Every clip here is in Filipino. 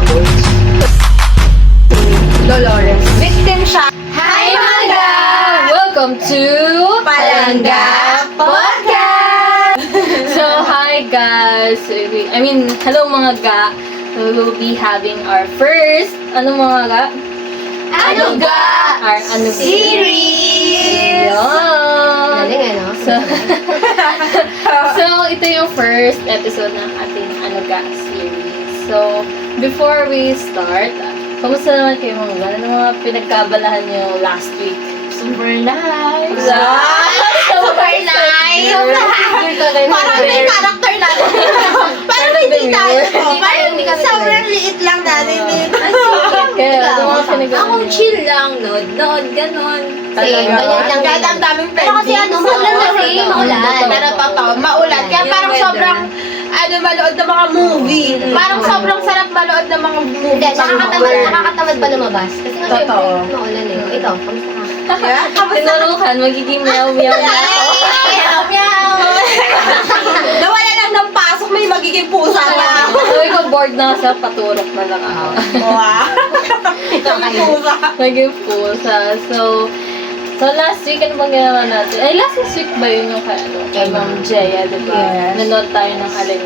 aborts. Dolores. Victim siya. Hi mga ga! Welcome to Palangga Podcast! So, hi guys! Hello mga ga! We will be having our first, mga ga? Ano ga? Our Series! Yun! Galing ano? So, ito yung first episode ng ating series. So, before we start, kamusta naman kayo mga ga? Ano mga pinagkabalahan nyo last week? Super nice! Super nice! Parang may character natin. Parang hindi tayo. Parang sobrang liit lang natin. Kaya, ano mga pinagkabalahan Ako chill lang, nood, ganon. Same, ganyan lang. Kahit ang daming Pero kasi maulan kasi, maulan. Pero totoo, maulan. Kaya parang sobrang, manood ng mga movie. Parang sobrang sarap manood ng mga movie. Hindi, nakakatamad ba lumabas? Kasi nga syempre, Totoo. maulan eh. Ikaw, kamusta ka? Tinurukan, magiging meow-meow na ako. Meow! Nawala lang ng pasok, may magiging pusa na. So, ikaw bored na sa paturok na lang ako. Wow! Magiging pusa. Naging pusa. So last week, ano bang ginawa natin? Ay, last week ba yun yung kay Ma'am Jaya, di ba? Yes. Nanood tayo ng Alin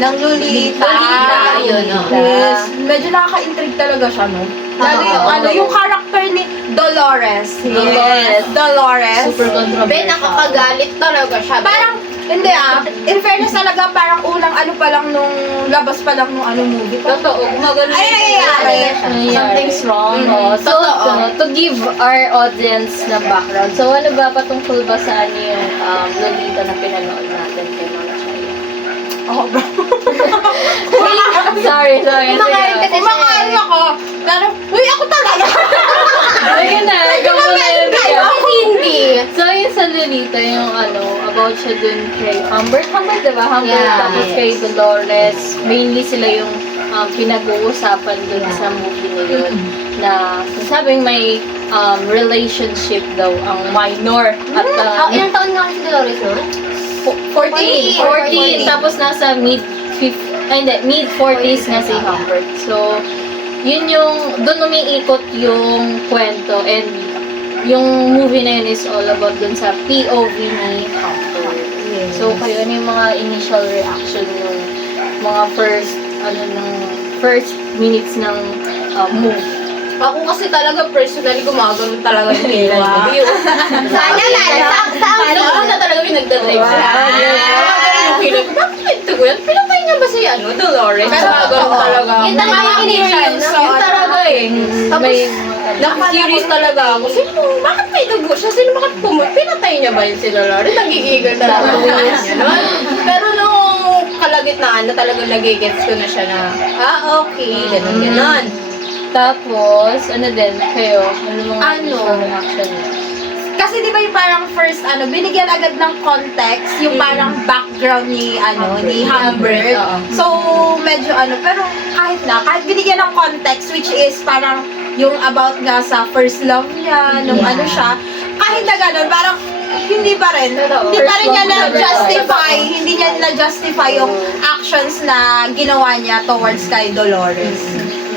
Ng Lolita. Yun, no? Yes. Medyo nakaka-intrigue talaga siya, no? Lalo yung character ni Dolores. Dolores. Dolores. Super controversial. Ben, nakakagalit talaga siya. Parang, hindi in fairness talaga, parang unang pa lang nung labas pa lang nung movie. Totoo, gumagano. Ay, nangyayari. Something's wrong. So, Totoo. to give our audience na background, so ano ba patungkol ba sa yung Lolita na pinanood natin kay Mama Chaya? Oh, bro. Sorry. Kumakain kasi Kumakain ako. Pero, uy, ako talaga. Ayun na, gawin na yun. Hindi. So, yung sa Lolita, yung about siya dun kay Humbert, diba? Humbert, Yeah, tapos yes. kay Dolores. Mainly sila yung pinag-uusapan dun sa movie na yun. Na sabing may relationship daw ang minor. At Ilang taon nga si Dolores, no? 14. Tapos nasa mid-40s nga si Humbert. So, yun doon umiikot yung kwento and yung movie na yun is all about dun sa POV ni Humbert. So, kayo, ano yung mga initial reaction yung mga first minutes ng movie? Ako kasi talaga personally gumagano talaga yung nila. Sana Ako na talaga pinagdadrive siya. Bakit ito ko yan? Pinatay niya ba si Dolores? Pero gumagano talaga. Yun talaga yung initial, no? Yun talaga eh. May, Naka-curious talaga ako. Bakit may dugo siya? Bakit pinatay niya ba yun si Dolores? Nagigigil talaga ako niya. Pero nung kalagitnaan na talaga nagigets ko na siya na, okay, ganon. tapos, din, kayo? Ano mga initial reaction niyo? Kasi di ba yung parang first, binigyan agad ng context, yung parang background ni Humbert. So, medyo pero kahit binigyan ng context, which is parang yung about nga sa first love niya, nung siya, kahit na ganun, parang hindi pa rin niya na-justify yung actions na ginawa niya towards kay Dolores.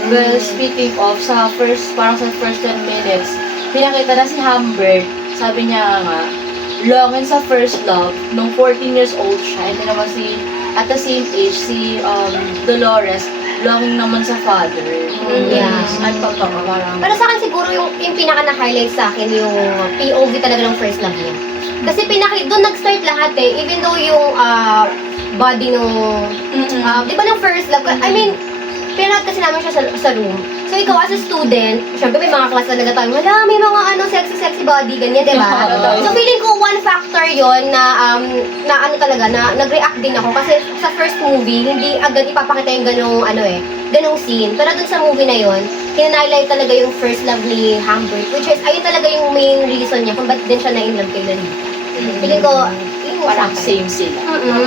Well, speaking of, parang sa first 10 minutes, pinakita na si Humbert, sabi niya nga, longing sa first love, nung 14 years old siya, and then naman at the same age, si Dolores, longing naman sa father. Yeah. At totoo, parang... Pero sa akin siguro yung pinaka na-highlight sa akin yung POV talaga ng first love niya. Kasi doon nag-start lahat eh. Even though yung body nung... di ba ng first love? Pinanood kasi namin siya sa room. So, ikaw as a student, syempre may mga class talaga tayo, may mga sexy body, ganyan, di ba? So, feeling ko one factor yon na nag-react din ako. Kasi sa first movie, hindi agad ipapakita yung ganong scene. Pero dun sa movie na yon, hinanight talaga yung first love ni Humbert, which is, ayun talaga yung main reason niya kung ba't din siya na-in love kay Lolita. Feeling ko, yun parang sa akin. same sila.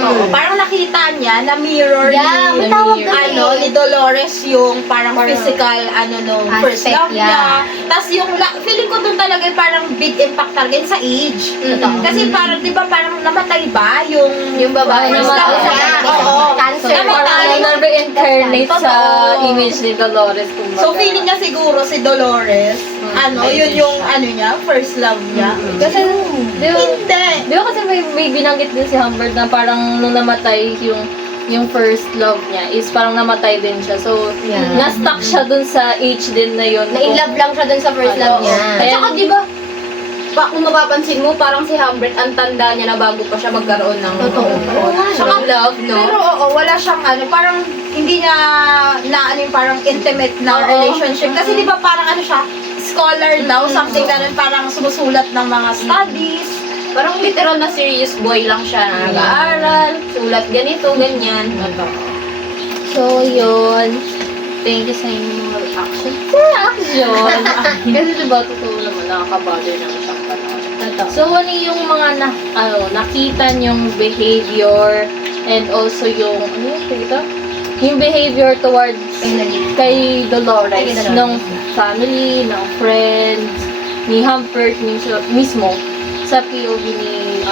Oo, parang nakita niya na mirror Yeah, may ni, tawag doon ni Dolores yung parang physical, nung Aspect, first love niya. yeah. Tapos yung, feeling ko doon talaga yung parang big impact talaga yun sa age. Totoo. Kasi parang, di ba, parang namatay ba yung babae first namatay. love niya? Oo. Cancer. So, parang na-reincarnate sa Totoo. image ni Dolores. Kumbaga. So, feeling niya siguro si Dolores, yun yung, niya, first love niya. Kasi, di ba, Hindi. di ba kasi may binanggit din si Humbert na parang nung namatay yung first love niya is parang namatay din siya. So, Yeah. na-stuck siya dun sa age din na yun. Na in love lang siya dun sa first love niya. Kaya, Saka di ba, kung mapapansin mo, parang si Humbert, ang tanda niya na bago pa siya magkaroon ng Totoo. Saka love, no? Pero wala siyang parang hindi niya yung parang intimate na relationship. Kasi di ba parang siya, scholar daw, something ganun, parang sumusulat ng mga studies. Parang literal na serious boy lang siya na nag-aaral, sulat ganito, ganyan. so, yun. Thank you sa inyong reaction. Reaction! Kasi diba, totoo naman, nakaka-bother naman siyang panahon. So, ano yung mga nakita niyong behavior and also yung, yung behavior towards kay Dolores, ng family, ng friends, ni Humbert mismo, sa POV ni,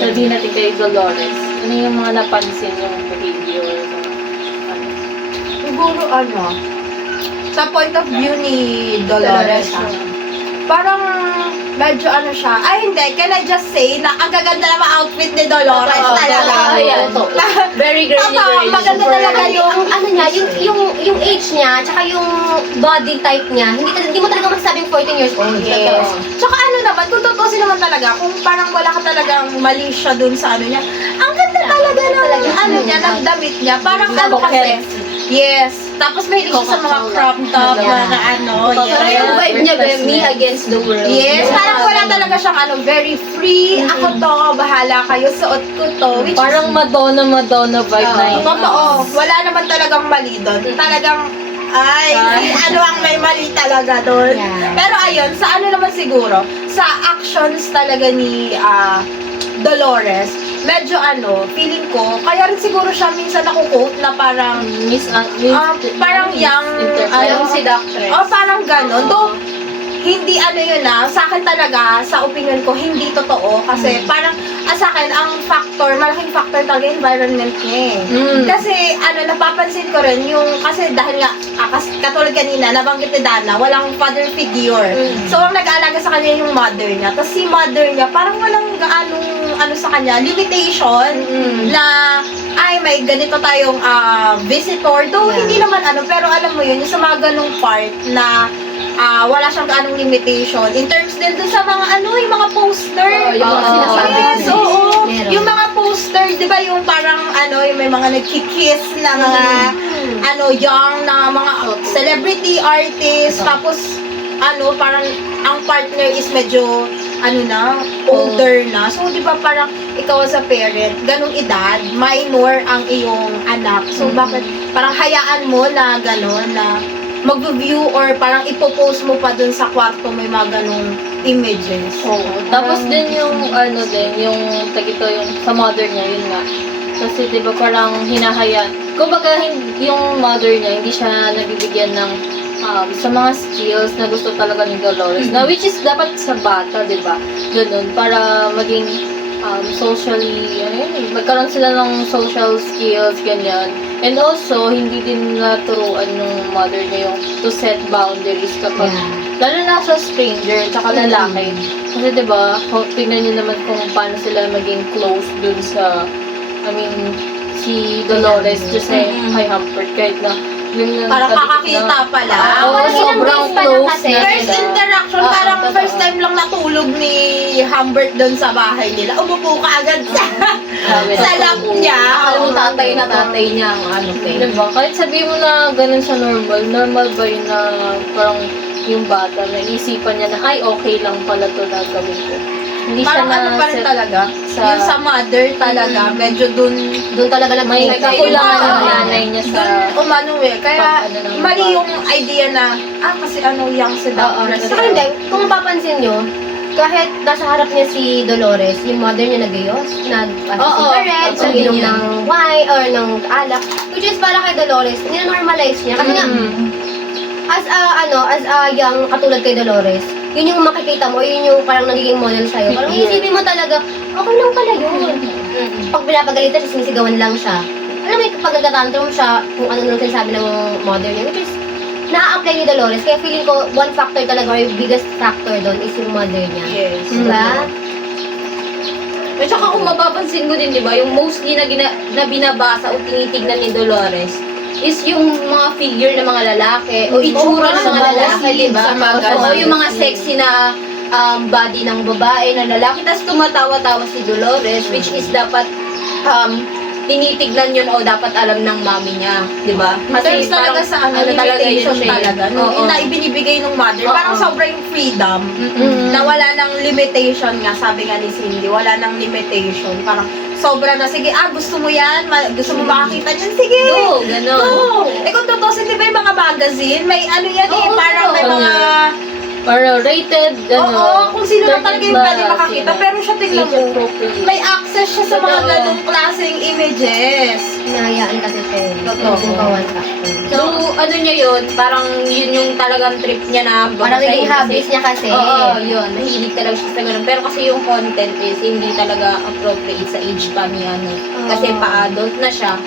sabihin natin kay Dolores. Ano yung mga napansin yung behavior? Siguro sa point of view ni Dolores, parang medyo siya, hindi, can I just say na ang gaganda naman outfit ni Dolores talaga. Ayan. Very girly, Totoo, girly. maganda talaga yung Niya, yung age niya, tsaka yung body type niya, hindi mo talaga masasabing 14 years old. Yes. Tsaka naman, kung tutusin naman talaga, kung parang wala ka talagang mali siya dun sa niya, ang ganda talaga ng niya, ng damit niya. Parang kasi, yes. Tapos may siya sa mga crop top na Parang yung yes. vibe niya, me against the world. Yes, parang wala talaga siyang very free. Ako to, bahala kayo, suot ko to. Which Parang Madonna vibe na yun. totoo, wala naman talagang mali doon. Talagang, ang may mali talaga doon. Yeah. Pero ayun, sa naman siguro, sa actions talaga ni Dolores, medyo feeling ko, kaya rin siguro siya minsan nakukote na parang, parang young, seductress. parang gano'n. Though, hindi yun sa akin talaga, sa opinion ko, hindi totoo. Kasi parang, sa akin, ang factor, malaking factor talaga environment niya Kasi, napapansin ko rin yung, kasi dahil nga, katulad kanina, nabanggit ni Dana, walang father figure. So, ang nag-aalaga sa kanya yung mother niya. Tapos si mother niya, parang walang gaanong, sa kanya, limitation na, may ganito tayong visitor. Though, hindi naman pero alam mo yun, yung sa mga ganong part na, wala siyang gaanong limitation. In terms din dun sa mga yung mga poster. yung mga sinasabi. Yes, oo. Meron. Yung mga poster, di ba yung parang yung may mga nagkikiss na mga young na mga celebrity artist. Tapos parang ang partner is medyo older na. So, di ba parang ikaw as a parent, ganong edad, minor ang iyong anak. So, bakit parang hayaan mo na gano'n na mag-view or parang ipopost mo pa dun sa kwarto may mga ganong images. Oo. Tapos din yung yung yung sa mother niya, yun nga. Kasi 'di ba parang hinahayaan. Kumbaga yung mother niya hindi siya nabibigyan ng sa mga skills na gusto talaga ni Dolores. Na which is dapat sa bata, 'di ba? Ganun para maging socially, magkaroon sila ng social skills, ganyan. And also, hindi din naturuan ng mother niya yung to set boundaries kapag, lalo na sa stranger, tsaka lalaki. Kasi diba, tingnan niyo naman kung paano sila maging close dun sa, si Dolores, just kay Humbert, kahit na, yun Parang kakakita pa lang. Oo, Parang ilang sobrang days pa lang close kasi. na First sila. interaction, parang first time lang natulog ni Humbert doon sa bahay nila. Umupo ka agad sa lap niya. Alam mo, tatay niya ang Diba? Kahit sabihin mo na ganun sa normal ba yun na parang yung bata, naisipan niya na, okay lang pala to na gawin ko. Hindi siya Parang pa rin na talaga. Yung sa mother talaga, medyo doon talaga lang may kakulangan ng Oo. nanay niya sa... Kaya Pag ng mali bata. yung idea na, kasi young seductress. Saka hindi, kung mapapansin nyo, kahit nasa harap niya si Dolores, yung mother niya nag-ayos, Oo, nag-cigarette, uminom ng wine or ng alak, which is para kay Dolores, nina-normalize niya. Kasi nga, as a young katulad kay Dolores, yun yung makikita mo, yun yung parang nagiging model sa'yo. Parang iisipin mo talaga, okay lang pala yun. Pag pinapagalitan siya, sinisigawan lang siya. Alam mo, pag nagtatantrum siya, kung ano nung sinasabi ng mother niya, which is, na-apply ni Dolores. Kaya feeling ko, one factor talaga, or yung biggest factor doon is yung mother niya. Yes. Diba? At saka kung mapapansin mo din, di ba, yung mostly na binabasa o tinitignan ni Dolores is yung mga figure ng mga lalaki o itsura ng mga lalaki, di ba? O yung mga sexy na body ng babae, ng lalaki. Tapos tumatawa-tawa si Dolores, which is dapat tinitignan yun o dapat alam ng mami niya, di ba? Terms talaga parang, sa ano, talaga yun limitation siya. talaga. Oo. Yung na ibinibigay ng mother, Oo. parang sobrang freedom. Na wala nang limitation nga, sabi nga ni Cindy, wala nang limitation. Parang sobra na, sige, gusto mo yan, gusto mo makakita niyan, sige. Go, gano'n. Oo. Eh kung totoo, di ba yung mga magazine, may ano yan Oo, parang may totoo. mga... Or rated, Oo, kung sino na talaga yung pwede plus, makakita. yun. Pero siya tingnan Age mo, appropriate. may access siya sa mga Totoo. ganong klaseng images. Hinahayaan kasi siya yun. Totoo. Yung one factor. So, ano niya yun, parang yun yung talagang trip niya na Parang babasahin naging habits niya kasi. Oo, yun. Mahilig talaga siya sa ganun. Pero kasi yung content is hindi talaga appropriate sa age pa niya. No? Kasi pa-adult na siya.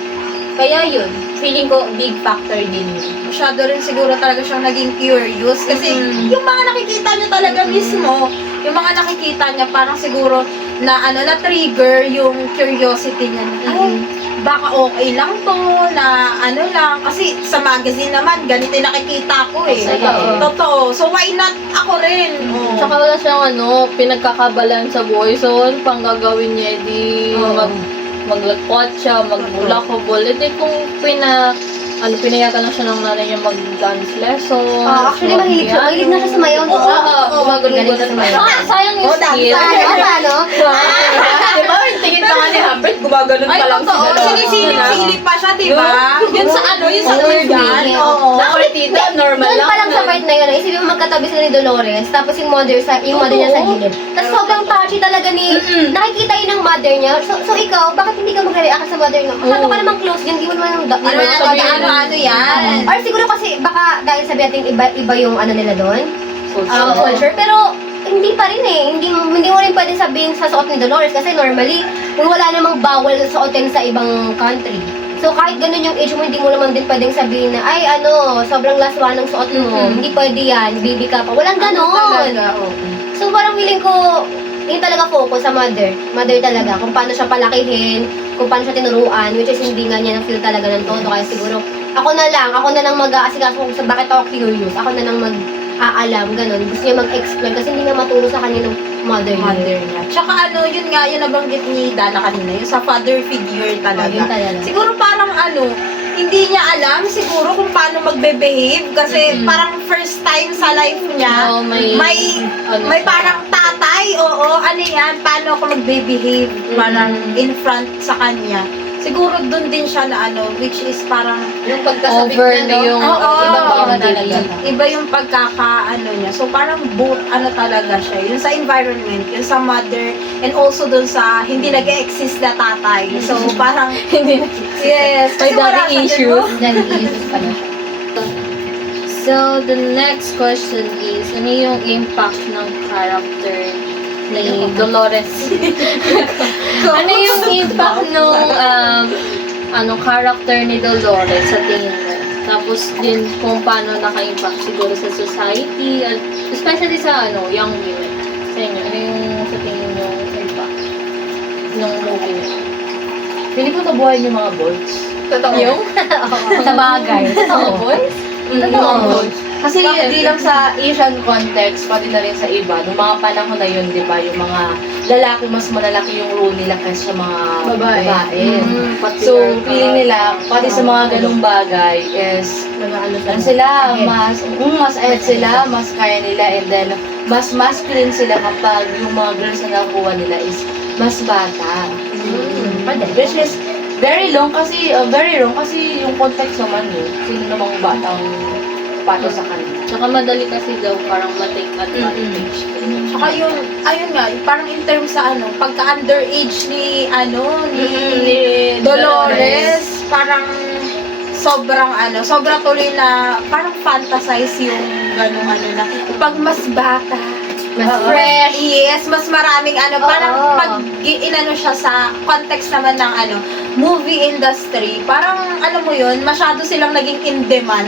Kaya yun, feeling ko big factor din yun. Masyado rin siguro talaga siyang naging curious. Kasi yung mga nakikita niya talaga mismo, yung mga nakikita niya parang siguro na na-trigger yung curiosity niya. Ay, baka okay lang to, na ano lang. Kasi sa magazine naman, ganito yung nakikita ko eh. Totoo. Totoo. So why not ako rin? Oo. Tsaka wala siyang pinagkakabalan sa buhay. So, ano pang gagawin niya? Di maglakot siya, magbulakobol. Edi kung pinayatan lang siya ng nanay niya mag-dance lesson. Actually, mahilig na siya sumayaw. no? Gumagulong Galing siya sumayaw. Sayang yung skill. Ano? Di ba? Yung tingin pa nga ni Humbert, gumaganon Ay, pa lang totoo. sila. Sinisilip-silip pa siya, diba? Yun sa yun sa organ. Yeah. Oo. Tita, normal Doon lang. pa lang sa part na yun, isipin mo magkatabi sila ni Dolores, tapos yung mother niya sa gilid. Tapos sobrang touchy talaga ni, nakikita yun ng mother niya. So ikaw, bakit hindi ka mag-react sa mother niya? Paano ka naman close yun? Di mo naman Ano yan? Or siguro kasi baka dahil sabi natin iba yung ano nila doon, culture, pero hindi pa rin eh. Hindi mo rin pwede sabihin sa suot ni Dolores kasi normally, kung wala namang bawal suotin sa ibang country. So kahit ganun yung age mo, hindi mo naman din pwedeng sabihin na, ay sobrang laswa ng suot mo, hindi pwede yan, baby ka pa. Walang ganon. So parang feeling ko, yun talaga focus sa mother. Mother talaga, kung paano siya palakihin, kung paano siya tinuruan, which is hindi nga niya na-feel talaga ng todo. Kaya siguro, ako na lang mag-aasikaso kung sa bakit ako curious. Ako na lang mag-aalam, ganun. Gusto niya mag-explore kasi hindi nga maturo sa kanya ng mother niya. Tsaka yun nga, yun nabanggit ni Dana kanina, yung sa father figure talaga. Yun talaga. Siguro parang hindi niya alam siguro kung paano magbe-behave kasi parang first time sa life niya, Oo, may parang tatay, ano yan, paano ako magbe-behave parang in front sa kanya. Siguro dun din siya na which is parang Yung pagkasabik over niya, na no? yung Oo. ibang talaga. boundary. iba yung pagkakaano niya. So parang both talaga siya. Yun sa environment, yun sa mother, and also dun sa hindi nag-exist na tatay. So parang, Hindi na. yes. May kasi wala daddy siya, issues. diba? Then, iisip pa na siya. So, the next question is, ano yung impact ng character ni Dolores? Ano yung impact ng character ni Dolores sa tingin mo? Tapos din kung paano naka-impact siguro sa society, at especially sa young women. Sa inyo, ano yung sa tingin mo impact ng movie niya? Feeling ko nabuhay yung mga boys. Totoo. Yung? Sa bagay. Mga boys? Totoo. Kasi hindi lang sa Asian context, pati na rin sa iba. Noong mga panahon na yun, di ba, yung mga lalaki, mas malalaki yung role nila kaysa sa mga babae. So, feeling nila, pati sa mga ganong bagay is, ano sila, mas ahead sila, mas kaya nila, and then, mas masculine sila kapag yung mga girls na nakuha nila is mas bata. Which is very wrong kasi yung context naman sino namang batang pato sa kanila. Tsaka madali kasi daw parang ma-take advantage. Tsaka yung, ayun nga, parang in terms sa pagka-underage ni Dolores, parang sobrang tuloy na, parang fantasize yung ganung na, pag mas bata, Mas fresh. yes, mas maraming parang Oo. pag inano siya sa context naman ng movie industry, parang mo yun, masyado silang naging in demand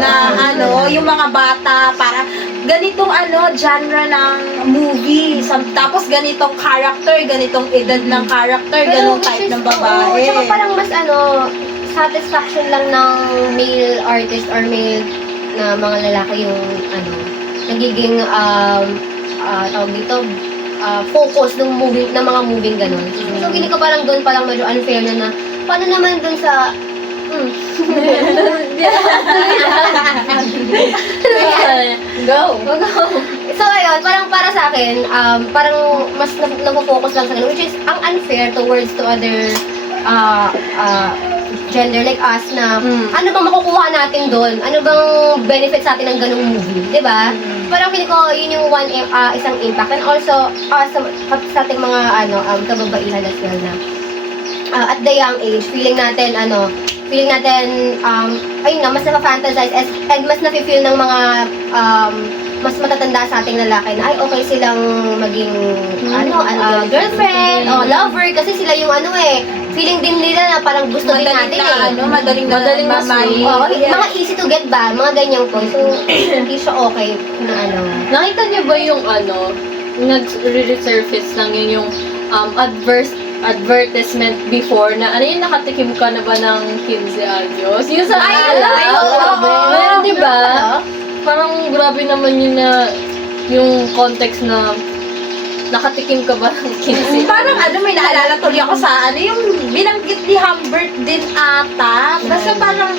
na yung mga bata para ganitong genre ng movie, tapos ganitong character, ganitong edad ng character, ganong type ng babae. Tsaka parang mas satisfaction lang ng male artist or male na mga lalaki yung nagiging tawag dito focus ng movie ng mga moving ganun. So hindi ko parang doon parang medyo unfair na paano naman doon sa Go! So ayun, parang para sa akin, parang mas nafo-focus lang sa ganun, which is ang unfair towards to other gender like us na ano bang makukuha natin doon? Ano bang benefit sa atin ng ganung movie? 'Di ba? Parang feeling ko yun yung isang impact, and also sa ating mga kababaihan as well na at the young age feeling natin ayun nga, mas na-fantasize and mas na-feel ng mga mas matatanda sa ating lalaki na ay okay silang maging girlfriend o lover kasi sila yung feeling din nila na parang gusto din natin madaling masay. mga easy to get ba, mga ganyang point. So hindi siya okay na Nakita niyo ba yung nag-resurface lang yun yung advertisement before na yung nakatikim ka na ba ng 15 anyos? Yung sa meron, di ba? Parang grabe naman yun na yung context na nakatikim ka ba ng 15? Parang may naalala tuloy ako sa yung binanggit ni Humbert din ata. Basta parang,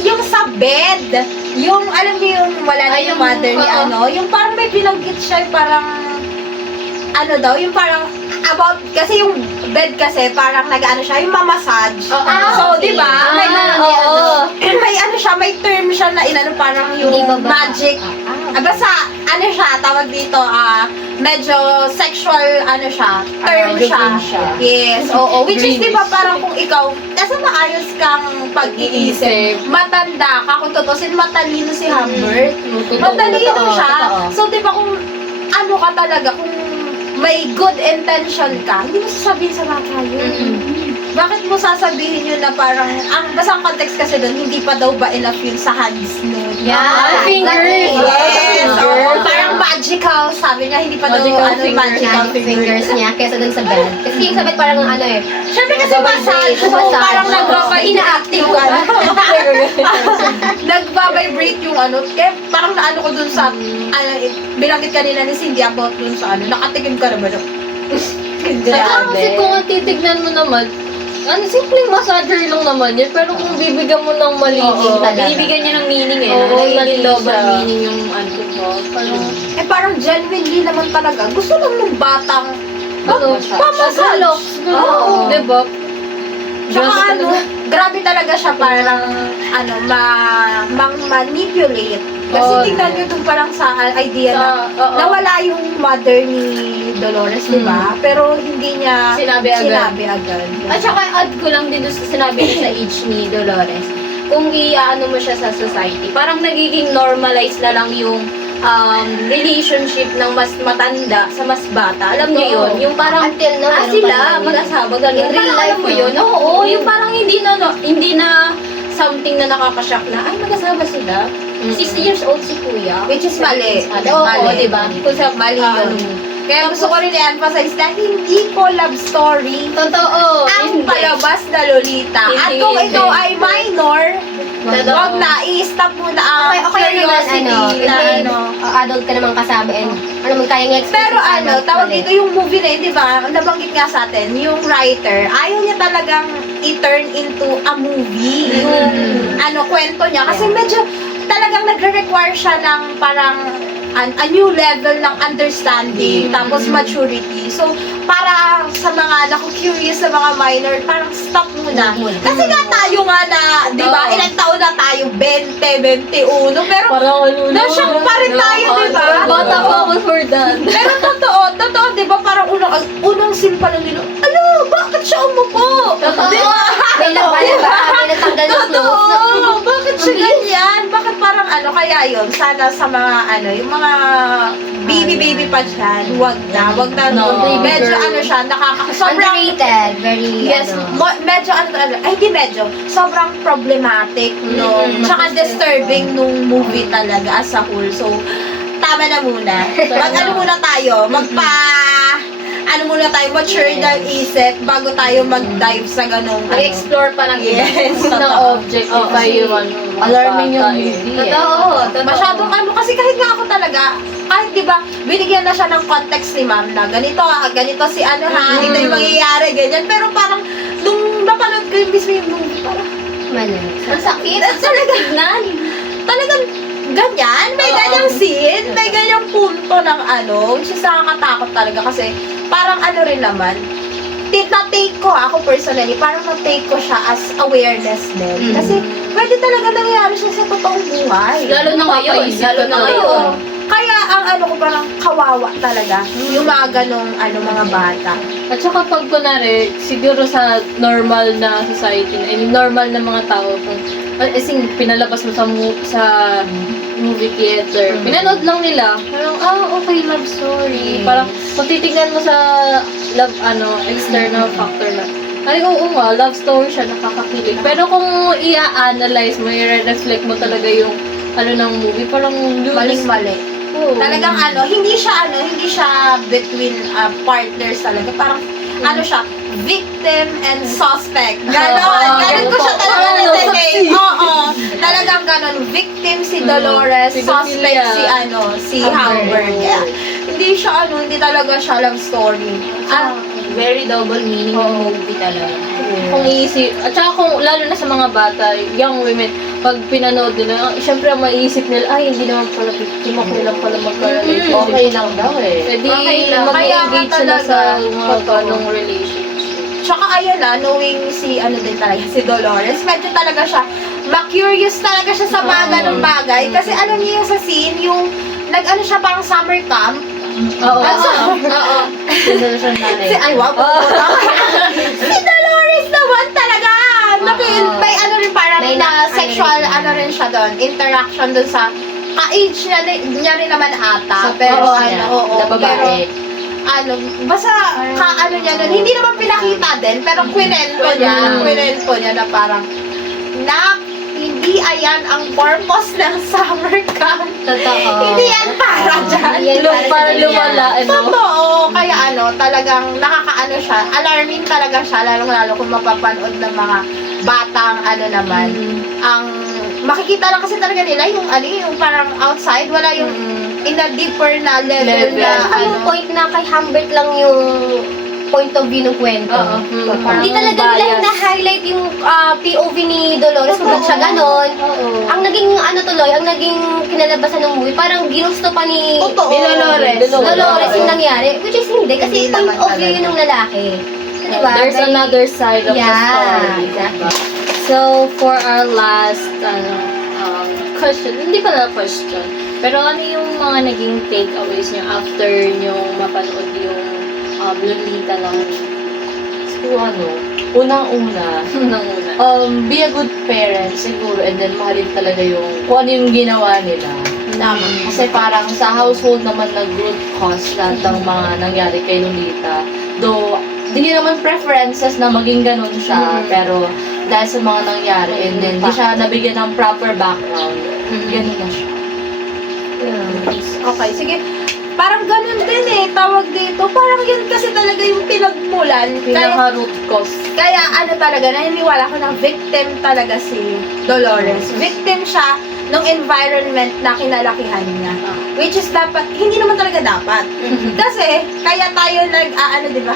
yung sa bed. Yung, alam mo yung wala na yung mother ni yung parang may binanggit siya, parang, yung parang, about, kasi yung bed kasi, parang siya, yung mamassage. So, di ba? May siya, may term siya na parang yung magic. Basta, siya, tawag dito, medyo sexual, term siya. Yes, oo. Which is, di ba, parang kung ikaw, kasi maayos kang pag-iisip, matanda ka, kung tutusin, matalino si Humbert. Matalino siya. So, di ba, kung ka talaga, kung may good intention ka, hindi mo sasabihin sa bata yun. Bakit mo sasabihin yun na parang, basta ang context kasi doon, hindi pa daw ba enough yun sa hands nun? Fingers! Yes! Parang magical, sabi niya, hindi pa daw magical fingers niya kesa dun sa bed. Kasi yung sa bed parang Siyempre kasi massage, so parang ina-active ka na. Nagbabibrate yung kaya parang naano ko dun sa, bilanggit kanina ni Cindy about dun sa nakatikim ka na ba na? Kasi kung titignan mo naman, simpleng massager lang naman yun, pero kung bibigyan mo ng mali, Binibigyan niya ng meaning naging double siya. meaning yung mo. Parang genuinely naman talaga, gusto lang ng batang Pamasalok. Oo. Diba? Tsaka grabe talaga siya parang manipulate. Kasi tingnan nyo dun parang sa idea na nawala yung mother ni Dolores, di ba? Pero hindi niya Sinabi agad. At saka add ko lang din doon sa sinabi niya sa age ni Dolores. Kung mo siya sa society, parang nagiging normalize na lang yung relationship ng mas matanda sa mas bata. Alam niyo yun? Yung parang, until now, meron sila, pa rin. mag-asawa, ganun. In real Parang life, alam mo yun? Oo, yung parang hindi na something na nakakashock na, ay, mag-asawa sila. 60 years old si Kuya. Which is mali. Oo, Mali. diba? Kung sa Mali yun. Kaya gusto ko rin i-emphasize na hindi po love story Totoo. ang palabas na Lolita. At Hindi, kung hindi. ikaw ay minor, Totoo. wag na, i-stop mo na ang Okay naman, curiosity na adult ka naman kasama and kaya nga Pero tawag dito yung movie na yun, di ba? Nabanggit nga sa atin, yung writer, ayaw niya talagang i-turn into a movie yung kwento niya. Kasi medyo talagang nagre-require siya ng parang a new level ng understanding, tapos maturity. So, para para sa mga naku-curious sa mga minor, parang stop muna. Kasi nga tayo nga na, di ba, Oo. ilang taon na tayo, 20, 21, pero Parang ano na. na-shock pa rin tayo, di ba? Bata pa ako for that. Pero totoo, di ba, parang unang scene pa lang nila, ala, bakit siya umupo? Di ba? May labanan ba? May natanggal ng clothes. Totoo, bakit siya ganyan? Bakit parang kaya yun, sana sa mga yung mga baby pa dyan, wag na, No, baby medyo girl. siya, sobrang, Underrated. Very, yes, medyo ay hindi medyo, sobrang problematic, no, tsaka disturbing nung movie talaga as a whole, so, tama na muna, muna tayo, muna tayo, mature ng isip, bago tayo mag-dive sa ganong, Mag-explore pa ng iba. yes, Na objectify yung ano. Alarming yung bata eh. movie eh. Totoo. masyadong kasi kahit nga ako talaga, kahit di ba, binigyan na siya ng context ni ma'am na ganito si ito yung mangyayari, ganyan, pero parang, nung napanood ko yung mismo yung movie, parang, Mali. Ang sakit. Ang sakit tignan. talagang, ganyan, may ganyang scene, may ganyang punto ng which is nakakatakot talaga kasi, parang rin naman, na-take ko, ako personally, parang na-take ko siya as awareness din. Kasi, pwede talaga nangyayari siya sa totoong buhay. Lalo na ngayon. Lalo na ngayon. Kaya ang ko parang kawawa talaga, yung mga ganong mga bata. At saka pag kunwari, siguro sa normal na society, I mean, normal na mga tao, kung as in, pinalabas mo sa movie theater, pinanood lang nila, parang, okay, love story. Parang, kung titignan mo sa love, external factor na, ay, oo nga, love story siya, nakakakilig. Pero kung i-analyze mo, i-reflect mo talaga yung, ng movie, parang, Maling-mali. Oo. Talagang hindi siya between partners talaga. Parang, siya, victim and suspect. Ganon ko siya talaga na-take. Oo. Talagang ganon. Victim si Dolores, Si suspect Cecilia. si Humbert. Yeah. Hindi siya hindi talaga siya love story. Very double meaning yung movie talaga. Kung iisip, at saka kung lalo na sa mga bata, young women, pag pinanood nila, syempre ang maiisip nila, ay hindi naman pala victim, okay lang pala magka-relationship. Okay lang daw eh. Pwede Okay lang. mag-engage Kaya sila nga sa mga talaga. ganong relationship. Tsaka knowing si din talaga, si Dolores, medyo talaga siya, ma-curious talaga siya sa mga ganong bagay. Kasi alam niyo yung sa scene, yung siya parang summer camp. Oo. Oo. Sino siya nanay? Si Dolores naman talaga! May rin parang May sexual, rin siya doon, interaction doon sa ka-age niya rin naman ata. Sa Pero peers niya, na babae. Pero, basta niya doon, hindi naman pinakita din, pero kwento niya na parang, hindi ayan ang purpose ng summer camp. Totoo. Hindi yan para dyan. Yan Para sa lumala, Totoo. Kaya talagang nakakaano siya. Alarming talaga siya, lalong-lalo kung mapapanood ng mga batang naman. Ang makikita lang kasi talaga nila yung parang outside, wala yung in a deeper na level na Yung point na kay Humbert lang yung point of view ng kwento. Oo. Hindi talaga nila na-highlight yung POV ni Dolores kung ba't siya ganon. Oo. Ang naging ang naging kinalabasan ng movie, parang ginusto pa ni Totoo. Dolores yung nangyari. Which is hindi, kasi Hindi point naman of view yun ng lalaki. So, diba? There's Very- another side of the Yeah, story. exactly. So, for our last question, hindi pa na question, pero ano yung mga naging takeaways nyo after nyo mapanood yung Lolita ng Siguro unang-una, una? be a good parent siguro and then mahalin talaga yung kung ano yung ginawa nila. Tama. Kasi parang sa household naman nag-root cause lahat ng mga nangyari kay Lolita. Though, hindi naman preferences na maging ganun siya, pero dahil sa mga nangyari and then di siya nabigyan ng proper background, ganun na siya. Okay, sige. Parang ganun din tawag dito. Parang yun kasi talaga yung pinagmulan. Pinaka-root cause. Kaya talaga, naniniwala ko na victim talaga si Dolores. Victim siya ng environment na kinalakihan niya. Which is dapat, hindi naman talaga dapat. Kasi, kaya tayo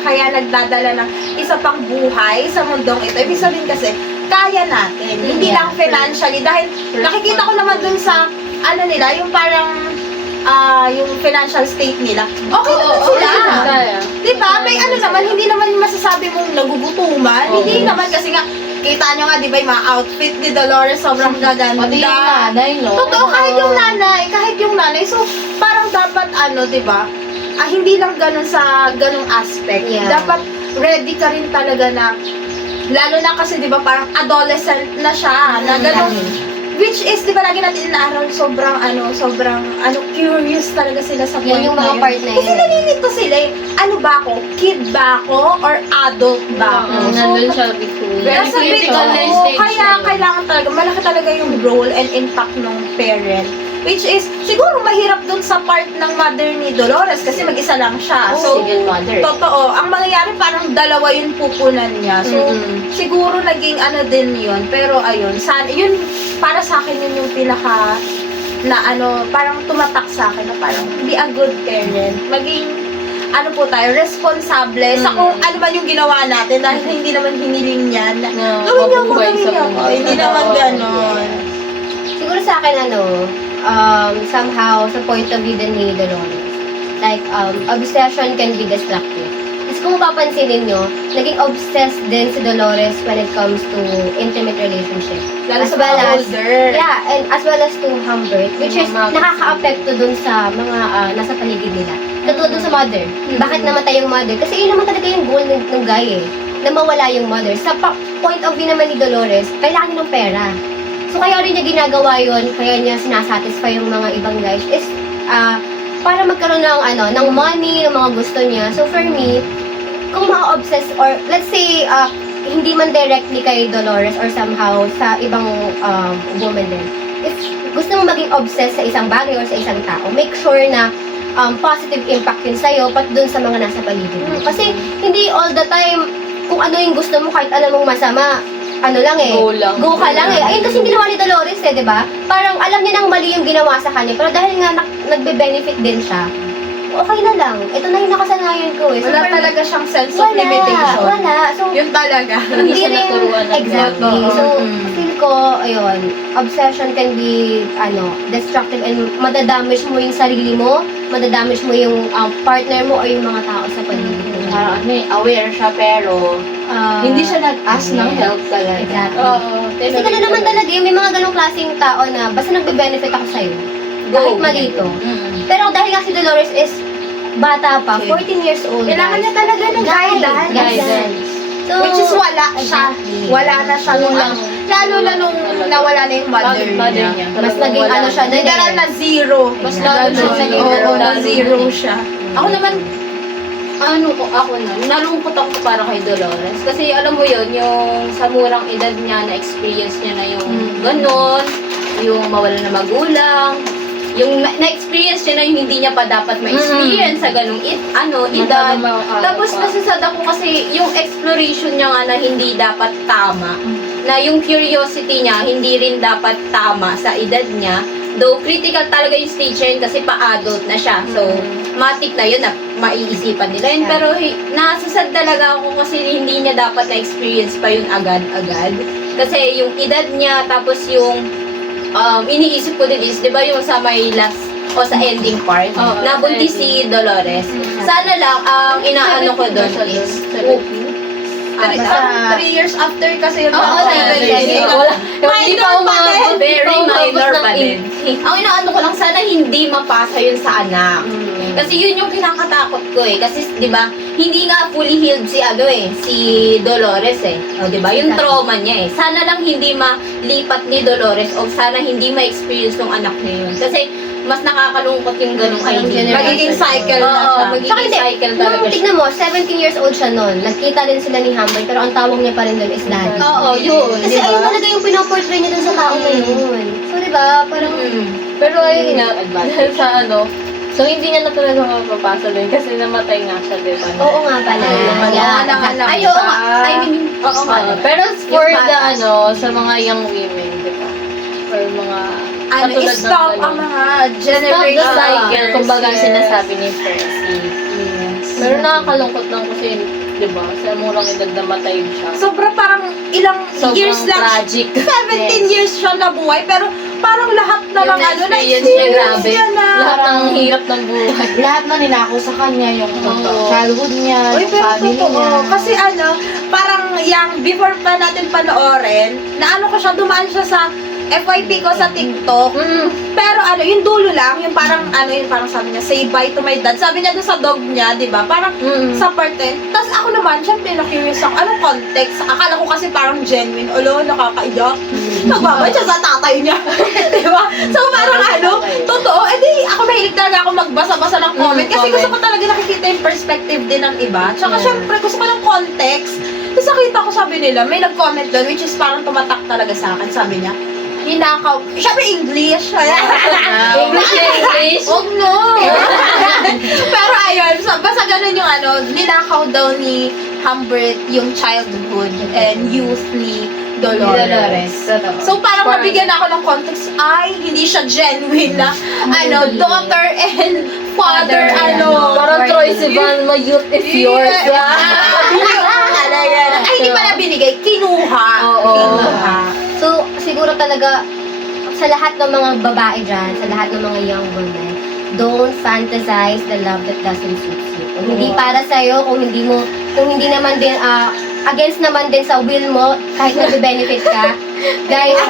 kaya nagdadala ng isa pang buhay sa mundong ito. Ibig sabihin kasi, kaya natin. Hindi lang financially. Dahil, nakikita ko naman dun sa, nila, yung parang, yung financial state nila, okay naman sila. Kaya. Diba? May ano naman, hindi naman masasabi mong nagugutuman. Hindi naman kasi nga, kita nyo nga, di ba, yung mga outfit ni Dolores, sobrang gaganda. Pati yung nanay, no? Totoo, kahit yung nanay. So, parang dapat, di ba, hindi lang ganun sa ganung aspect. Yeah. Dapat ready ka rin talaga na, lalo na kasi, di ba, parang adolescent na siya, na ganun. Which is, di ba, lagi natin inaaral, sobrang, curious talaga sila sa point Yan yung na mga yun. part na Kasi yun. nalilito sila eh, ano ba ako? Kid ba ako? Or adult ba ako? Nandun siya between. Very Nasa critical bit, na oo, stage kaya na yun. kailangan talaga, malaki talaga yung role and impact ng parent. Which is, siguro mahirap dun sa part ng mother ni Dolores kasi mag-isa lang siya. So, Single mother. totoo, ang mangyayari parang dalawa yung pupunan niya. So, siguro naging din yun. Pero ayun, yun, para sa akin yun yung pinaka, parang tumatak sa akin na parang be a good parent. Maging, po tayo, responsable sa kung ano man yung ginawa natin dahil hindi naman hiniling yan. Na Gawin niyo ako, mabuhay gawin sa niyo ako. mundo. Hindi naman ganon. Siguro sa akin, somehow, sa point of view din ni Dolores, like, obsession can be destructive. Kasi kung mapapansin ninyo, naging obsessed din si Dolores when it comes to intimate relationship. Lalo As sa well mga as- older. Yeah, and as well as to Humbert, which is Mga nakaka-apekto dun sa mga nasa paligid nila. Katulad dun sa mother. Bakit namatay yung mother? Kasi yun naman talaga yung goal ng guy eh, na mawala yung mother. Sa point of view naman ni Dolores, kailangan niya ng pera. So kaya rin niya ginagawa yun, kaya niya sinasatisfy yung mga ibang guys is para magkaroon ng money, ng mga gusto niya. So for me, kung ma-obsess or let's say hindi man directly kay Dolores or somehow sa ibang woman din, if gusto mo maging obsessed sa isang bagay or sa isang tao, make sure na positive impact yun sa'yo pat dun sa mga nasa paligid mo. Kasi hindi all the time kung ano yung gusto mo kahit alam mong masama, Go lang. Go ka lang eh. Ayun kasi yung ginawa ni Dolores di ba? Parang alam niya nang mali yung ginawa sa kanya, pero dahil nga nagbe-benefit din siya, okay na lang. Ito na yung nakasanayan ko eh. So, Wala for me, talaga siyang sense of limitation. Wala. So, Yun talaga. hindi siya rin, naturuan ng exactly. bago. So, feel ko, ayun, obsession can be, destructive and madadamage mo yung sarili mo, madadamage mo yung partner mo or yung mga tao sa paligid mo. Parang aware siya pero hindi siya nag-ask ng help talaga. Exactly. Oo. Kasi gano'n naman talaga, may mga ganong klaseng tao na basta nagbe-benefit ako sa'yo. Kahit malito. Pero dahil nga si Dolores is bata pa, 14 years old. Kailangan niya talaga ng guidance. Guidance. So, Which is wala siya. Exactly. Wala na siya nung Kulang. lalo na nung nawala na yung mother Mother niya. niya. mas naging Wala. siya din Literal na zero. Mas Ganun. lalo siya naging Oo, na lalo. zero siya. Ako naman, nalungkot ako para kay Dolores. Kasi alam mo yun, yung sa murang edad niya, na-experience niya na yung ganon, yung mawala na magulang, yung na-experience niya na yung hindi niya pa dapat ma-experience sa ganong edad. Tapos nasasad ako kasi yung exploration niya nga na hindi dapat tama, na yung curiosity niya hindi rin dapat tama sa edad niya. Though critical talaga yung stage niya yun kasi pa-adult na siya. So, matik na yun na maiisipan nila yun. Pero nasasad talaga ako kasi hindi niya dapat na-experience pa yun agad-agad. Kasi yung edad niya, tapos yung iniisip ko din is, di ba yung sa may last o sa ending part, Oo, nabuntis sa si Dolores. Sana lang, ang inaano ko doon is, 3 years after kasi yun. Oo, Hindi pa umabot. very minor pa din. din. Ang inaano ko lang, sana hindi mapasa yun sa anak. Kasi yun yung kinakatakot ko eh. Kasi, di ba, hindi nga fully healed si Dolores eh. O, di ba? Yung trauma niya eh. Sana lang hindi malipat ni Dolores o sana hindi ma-experience ng anak niya yun. Kasi, mas nakakalungkot yung ganung idea. Magiging cycle na Oo, siya. magiging Tsaka hindi, cycle talaga siya. tignan mo, 17 years old siya noon. Nagkita din sila ni Humbert, pero ang tawag niya pa rin doon is daddy. Oo, yun. Kasi di ba? ayun talaga yung pinoportray niya dun sa tao na yun. So, di ba, parang, Pero ayun nga, dahil sa so hindi niya na talaga mapapasa din kasi namatay nga siya, di ba? oo nga pala. Yeah, Nanganak Ay, oo nga. siya. I mean, oo nga. Pero for Yung the bata. sa mga young women, di ba? Or mga katulad ng Stop ganun. ang mga Stop the generation. cycle, kumbaga Yes. sinasabi ni Percy. Pero nakakalungkot lang kasi, di ba, sa murang edad namatay siya. Sobra parang ilang Sobrang years lang. tragic. 17 years siya nabuhay, pero parang lahat na Yung lang ano, na-experience niya, grabe. niya na. Lahat ng hirap ng buhay. Lahat na ninako sa kanya, yung childhood niya, Uy, yung pero family totoo. niya. Kasi ano, parang yung before pa natin panoorin, na ano ko siya, dumaan siya sa FYP ko sa TikTok. Pero ano, yung dulo lang, yung parang ano, yung parang sabi niya, say bye to my dad. Sabi niya doon sa dog niya, di ba? Parang sa part 10. Tapos ako naman, syempre, na-curious ako, anong context? Akala ko kasi parang genuine. Olo, nakakaiyak. Nagbabay siya sa tatay niya. Di ba? So parang ano, totoo. Eh di, ako mahilig talaga ako magbasa-basa ng comment. Kasi gusto ko talaga nakikita yung perspective din ng iba. Tsaka syempre, gusto ko ng context. Tapos nakita ko, sabi nila, may nag-comment doon, which is parang tumatak talaga sa akin. Sabi niya, hinakaw. Syempre, English. English na English. Oh no! Pero ayun, so, basta ganun yung ano, ninakaw daw ni Humbert yung childhood and youth ni Dolores. Totoo. So parang nabigyan ako ng context, ay, hindi siya genuine na, ano, daughter and father, ano. Parang Troy Sivan, my youth is yours. Ay, hindi pala binigay, kinuha. Oo. Kinuha. So, siguro talaga, sa lahat ng mga babae dyan, sa lahat ng mga young women, don't fantasize the love that doesn't suit you. Kung hindi para sa'yo, kung hindi naman din, against naman din sa will mo, kahit nag-benefit ka, guys,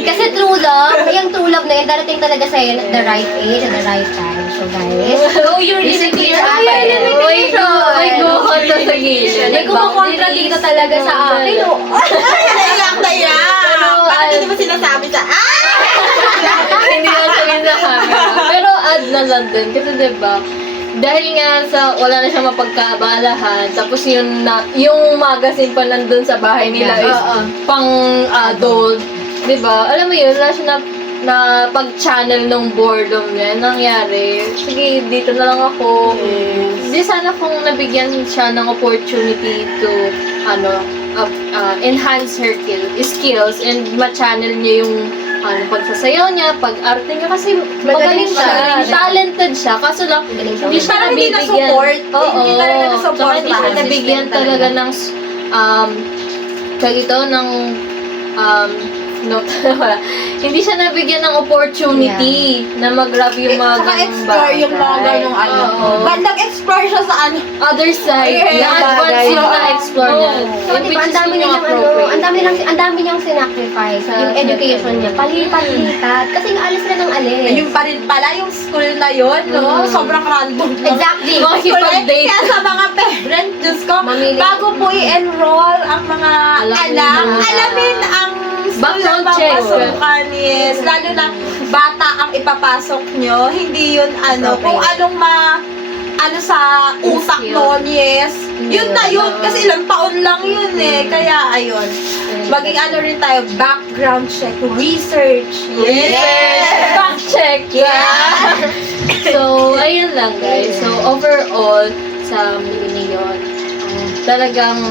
kasi true love, yung true love na yun, darating talaga sa'yo at the right age, at the right time. So, guys, Oh, you're listening to your May kumakontra sa gilid. may kumukontra dito talaga sa akin. Oh. Naiyak na yan. Bakit hindi mo sinasabi sa, Hindi lang sabihin sa camera. Pero add na lang din. Kasi diba, dahil nga sa wala na siyang mapagkaabalahan, tapos yung magazine pa nandun sa bahay nila is pang adult. Diba? Alam mo yun, wala siya na pag-channel ng boredom niya. Nangyari, sige, dito na lang ako. Di sana kung nabigyan siya ng opportunity to, enhance her skills and ma-channel niya yung pagsasayaw niya, pag-arte niya, kasi magaling siya, talented siya, kaso lang, hindi siya Parang hindi nabibigyan. na-support. Oo, Hindi talaga na-support tsaka hindi siya lahat. nabigyan System talaga ng, wala. Hindi siya nabigyan ng opportunity na mag-grab yung mga Saka ganung explore yung mga bagay. ganong ano. Oo. Nag-explore siya sa ano. Other side, Ay, na-advance bagay. yung na-explore niya. So, diba, ang dami nilang ang dami niyang sinacrifice, yung education niya, palipat-lipat, kasi nga alis na ng alis. Yung pa rin pala, yung school na yun, no? Sobrang random. Exactly. Mga hipag-date. Kaya sa mga parent, Diyos ko, Mamili. bago po i-enroll ang mga Alamin anak, muna. alamin ang Background school na check. papasukan, yes. Lalo na bata ang ipapasok nyo, hindi yun kung anong ano sa utak Skill. noon, yes. Yun na yun, kasi ilang taon lang yun Kaya, ayun. Maging ano rin tayo, background check, research. Yes! Back check. Yeah! So, ayun lang guys. So, overall, sa movie yun, talagang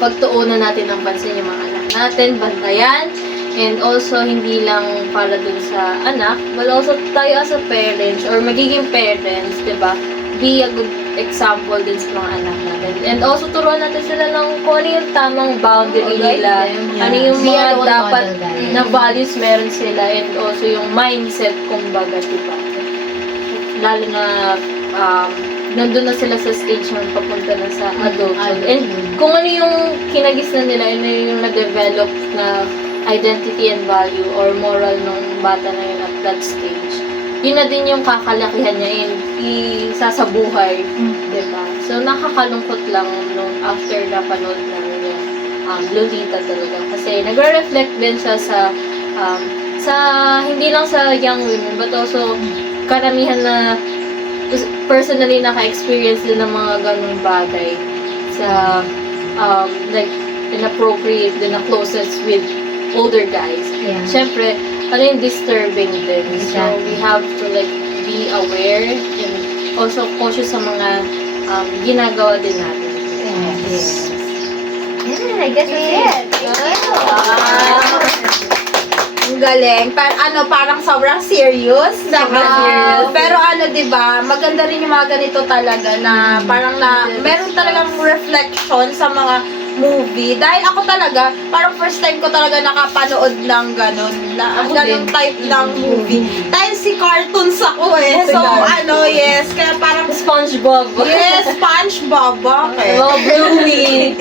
pagtuunan natin ng pansin yung mga anak natin, bantayan, and also hindi lang para dun sa anak, but also tayo as a parents or magiging parents, diba? Be a good example din sa mga anak natin. And also turuan natin sila ng kung ano yung tamang boundary nila, ano yung Be mga a role dapat model, guys. na values meron sila, and also yung mindset, kumbaga, diba? Lalo na nandun na sila sa stage na papunta na sa adulthood. And kung ano yung kinagisnan nila, ano yung na-develop na identity and value or moral ng bata na yun at that stage, yun na din yung kakalakihan niya in isasabuhay. Diba? So, nakakalungkot lang nung after na panood namin yung Lolita talaga. Kasi nagre-reflect din siya sa hindi lang sa young women, but also karamihan na personally naka-experience din ng mga ganung bagay sa like inappropriate din na closest with older guys. Yeah. Siyempre, ano yung disturbing din. So, Exactly. we have to like be aware and also cautious sa mga ginagawa din natin. Yes. Yeah, I guess that's it. Ang galing. Parang sobrang serious. Sobrang serious. Pero diba, maganda rin yung mga ganito talaga na parang meron talagang reflection sa mga movie. Dahil ako talaga, parang first time ko talaga nakapanood ng ganun type ng movie. Dahil si cartoons ako eh. So, yes. Kaya parang, SpongeBob. yes, SpongeBob. Okay. Oh, Bluey.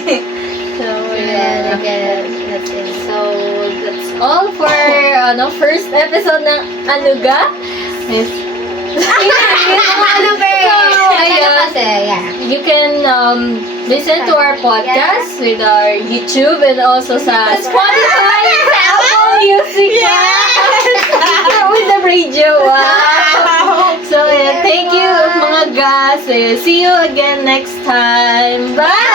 So, Yeah, that's it. So, that's all for first episode ng Anuga. Yes. Kasi, yeah. You can listen to our podcast with our YouTube and also sa Spotify, sa Apple Music. With the radio. Wow. So, yeah, thank you mga guys. See you again next time. Bye!